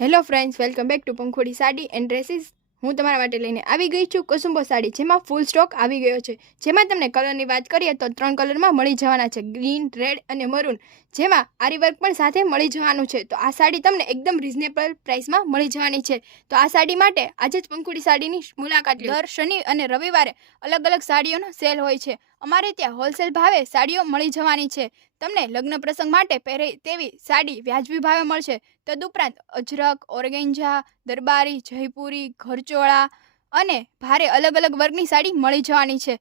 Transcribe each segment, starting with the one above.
Hello friends welcome back to Pankhodi sari and dresses હું તમારા માટે લઈને આવી ગઈ છું કુસુંબો સાડી, જેમાં ફૂલ સ્ટોક આવી ગયો છે. જેમાં તમને કલરની વાત કરીએ તો ત્રણ કલરમાં મળી જવાના છે. ગ્રીન રેડ અને મરૂન જેમાં આરી પણ સાથે મળી જવાનું છે. તો આ સાડી તમને એકદમ રિઝનેબલ પ્રાઇસમાં મળી જવાની છે. તો આ સાડી માટે આજે જ પંખુડી સાડીની મુલાકાત દર શનિ અને રવિવારે અલગ અલગ સાડીઓનો સેલ હોય છે. અમારે ત્યાં હોલસેલ ભાવે સાડીઓ મળી જવાની છે. તમને લગ્ન પ્રસંગ માટે પહેરે તેવી સાડી વ્યાજબી ભાવે મળશે. તદુપરાંત અજરક ઓર્ગેન્જા દરબારી, જયપુરી, ઘરચોળા અને ભારે અલગ અલગ વર્ગની સાડી મળી જવાની છે.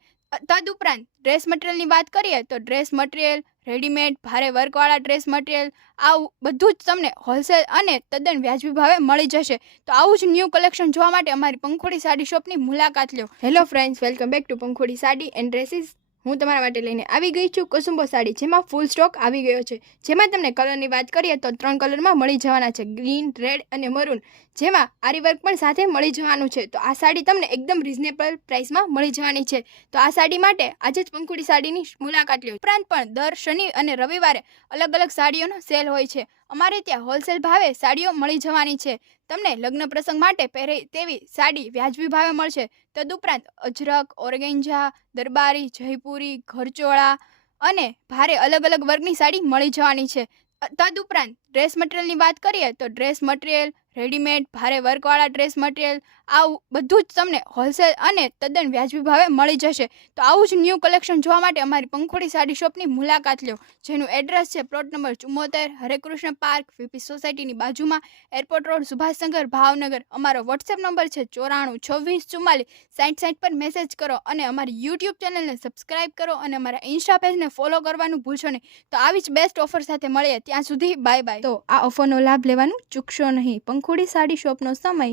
તદુપરાંત ડ્રેસ મટીરિયલની વાત કરીએ તો ડ્રેસ મટીરિયલ, રેડીમેડ, ભારે વર્કવાળા ડ્રેસ મટીરિયલ આવું બધું જ તમને હોલસેલ અને તદ્દન વ્યાજબી ભાવે મળી જશે. તો આવું જ ન્યૂ કલેક્શન જોવા માટે અમારી પંખોડી સાડી શોપની મુલાકાત લો. Hello friends welcome back to Pankhodi sari and dresses હું તમારા માટે લઈને આવી ગઈ છું કુસુંબો સાડી, જેમાં ફૂલ સ્ટોક આવી ગયો છે. જેમાં તમને કલરની વાત કરીએ તો ત્રણ કલરમાં મળી જવાના છે. ગ્રીન રેડ અને મરૂન જેમાં આરી પણ સાથે મળી જવાનું છે. તો આ સાડી તમને એકદમ રિઝનેબલ પ્રાઇસમાં મળી જવાની છે. તો આ સાડી માટે આજે જ પંખુડી સાડીની મુલાકાત લો ઉપરાંત પણ દર શનિ અને રવિવારે અલગ અલગ સાડીઓનો સેલ હોય છે. અમારે ત્યાં હોલસેલ ભાવે સાડીઓ મળી જવાની છે. તમને લગ્ન પ્રસંગ માટે પહેરે તેવી સાડી વ્યાજબી ભાવે મળશે. તદુપરાંત અજરક ઓર્ગેન્જા દરબારી, જયપુરી, ઘરચોળા અને ભારે અલગ અલગ વર્ગની સાડી મળી જવાની છે. તદ તદુપરાંત ડ્રેસ મટીરિયલની વાત કરીએ તો ડ્રેસ મટીરિયલ રેડીમેડ ભારે વર્કવાળા ડ્રેસ મટીરિયલ આવું બધું જ તમને હોલસેલ અને તદ્દન વ્યાજબી ભાવે મળી જશે. તો આવું જ ન્યૂ કલેક્શન જોવા માટે અમારી પંખોડી સાડી શોપની મુલાકાત લો. જેનું એડ્રેસ છે પ્લોટ નંબર ચુમ્મોતેર હરેકૃષ્ણ પાર્ક વીપી સોસાયટીની બાજુમાં એરપોર્ટ રોડ સુભાષનગર ભાવનગર. અમારો વોટ્સએપ નંબર છે ચોરાણું છવ્વીસ ચુમ્માલીસ. સાઠ સાઠ પર મેસેજ કરો અને અમારી યુટ્યુબ ચેનલને સબસ્ક્રાઇબ કરો અને અમારા ઇન્સ્ટા પેજને ફોલો કરવાનું ભૂલશો નહીં. તો આવી જ બેસ્ટ ઓફર સાથે મળીએ. ત્યાં સુધી બાય બાય તો આ ઓફરનો લાભ લેવાનું ચૂકશો નહીં. પંખોડી સાડી શોપનો સમય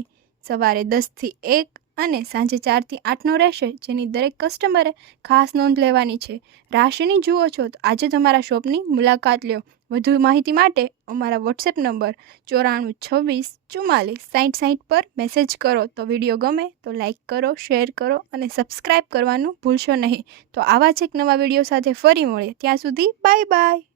સવારે દસથી એક અને સાંજે ચારથી આઠનો રહેશે, જેની દરેક કસ્ટમરે ખાસ નોંધ લેવાની છે. રાશિની જુઓ છો તો આજે તમારા શોપની મુલાકાત લ્યો. વધુ માહિતી માટે અમારા વોટ્સએપ નંબર ચોરાણું છવ્વીસ ચુમ્માલીસ સાઠ સાઠ પર મેસેજ કરો. તો વીડિયો ગમે તો લાઇક કરો, શેર કરો અને સબસ્ક્રાઈબ કરવાનું ભૂલશો નહીં. તો આવા જ એક નવા વીડિયો સાથે ફરી મળીએ. ત્યાં સુધી બાય બાય.